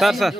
Sir sir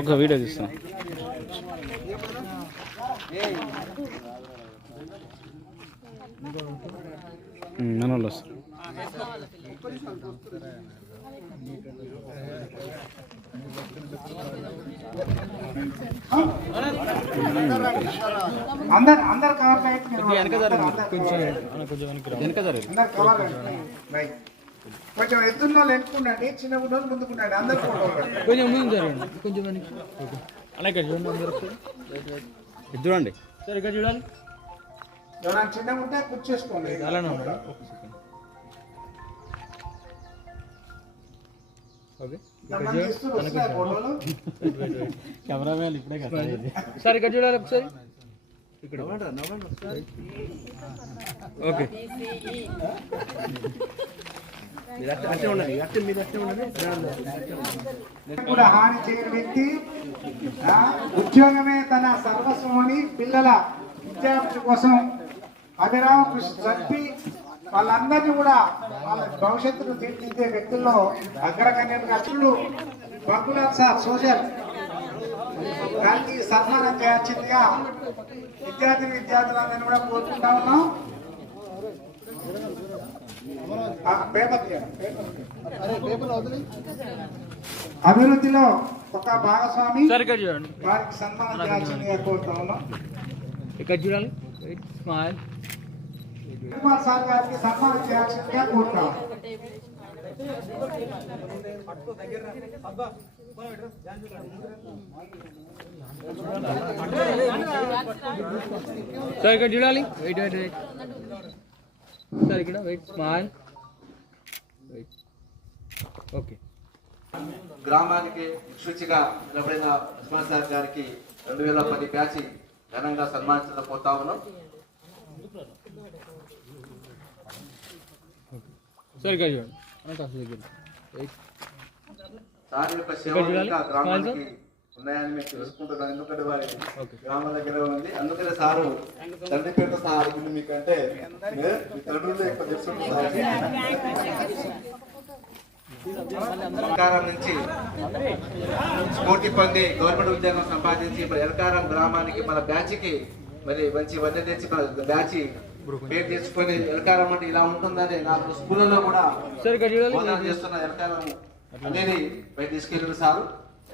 ఒక video తీస్తాను. మన వాళ్ళు వస్తారు. అందరు కవర్ కొంచెం ఎత్తున్న వాళ్ళు ఎత్తుకుండండి, చిన్న గుడ్డలు ముందుకుండండి. అందరు కొంచెం ముందు జరగండి, కొంచెం అలా ఇక్కడ చూడండి. అందరూ చూడండి సార్, ఇక్కడ చూడాలి. ఎవరైనా చిన్నగా ఉంటే కూర్చేసుకోండి. అలానే ఉండాలి. కెమెరామ్యాన్ ఇప్పుడే కదా సార్, ఇక్కడ చూడాలి ఒకసారి. ఇక్కడ ఓకే, కూడా హాని చేయని వ్యక్తి, ఉద్యోగమే తన సర్వస్వం అని పిల్లల విద్యార్థి కోసం అభిరామ కృషి జరిపి వాళ్ళందరినీ కూడా వాళ్ళ భవిష్యత్తును తీర్చిదిద్దే వ్యక్తుల్లో అగ్రగణ్యులుగా అచ్చులు బగ్గులాల్ సార్ సోషల్ గారికి సన్మానం చేయాల్సిందిగా విద్యార్థులందరినీ కూడా కోరుకుంటా ఉన్నాం. అభివృద్ధిలో ఒక భాగస్వామి వారికి సన్మానం చేయాల్సిందిగా కోరుతా ఉన్నాం. ఇక్కడ చూడాలి. కుమార్ సార్ గారికి సన్మానం చేయాల్సిందిగా కోరుతాం. సార్ ఇక్కడ చూడాలి. వెయిట్ వెయిట్ వెయిట్ సార్, ఇక్కడ వెయిట్ స్మైల్. ఓకే, గ్రామానికి సూచిగా నిలబడిన ఉస్మాన్ సార్ గారికి 2010 బ్యాచ్ ఘనంగా సన్మానించకపోతా ఉన్నాం. సార్ ఇక్కడ చూడండి. సార్ యొక్క సేవ ఇంకా గ్రామానికి ఉన్నాయని మేము తెలుసుకుంటున్నాం. ఎందుకంటే వారి గ్రామ దగ్గర ఉంది. అందుకనే సారు తండ్రి పేరుతో సహా అడిగింది మీకంటే మీ తండ్రులు ఎక్కువ తెలుసుకుంటున్నారు. ఎల్కారం నుంచి స్ఫూర్తి పొంది గవర్నమెంట్ ఉద్యోగం సంపాదించి మరి ఎల్కారం గ్రామానికి మన బ్యాచ్కి మరి మంచి వద్ద తెచ్చి బ్యాచ్ పేరు తెచ్చుకొని ఎల్కారం అంటే ఇలా ఉంటుందని నాకు స్కూళ్ళలో కూడా బోధన చేస్తున్న ఎల్కారం అనేది బయట తీసుకెళ్ళిన సారు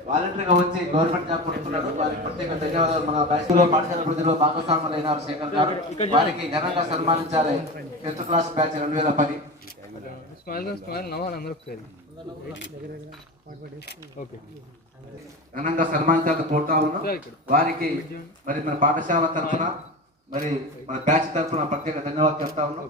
వాలంటీర్గా వచ్చి గవర్నమెంట్ జాబ్ కొడుతున్నాడు. వారికి ప్రత్యేక ధన్యవాదాలు. మన బ్యాచ్లో పాఠశాల అభివృద్ధిలో భాగస్వాములైన శేఖర్ గారు వారికి ఘనంగా సన్మానించాలి. 10th class batch 2010. ఘనంగా సన్మానించాలని కోరుతా ఉన్నాం. వారికి మరి మన పాఠశాల తరఫున మరి మన బ్యాచ్ తరఫున ప్రత్యేక ధన్యవాదాలు చెప్తా ఉన్నాం.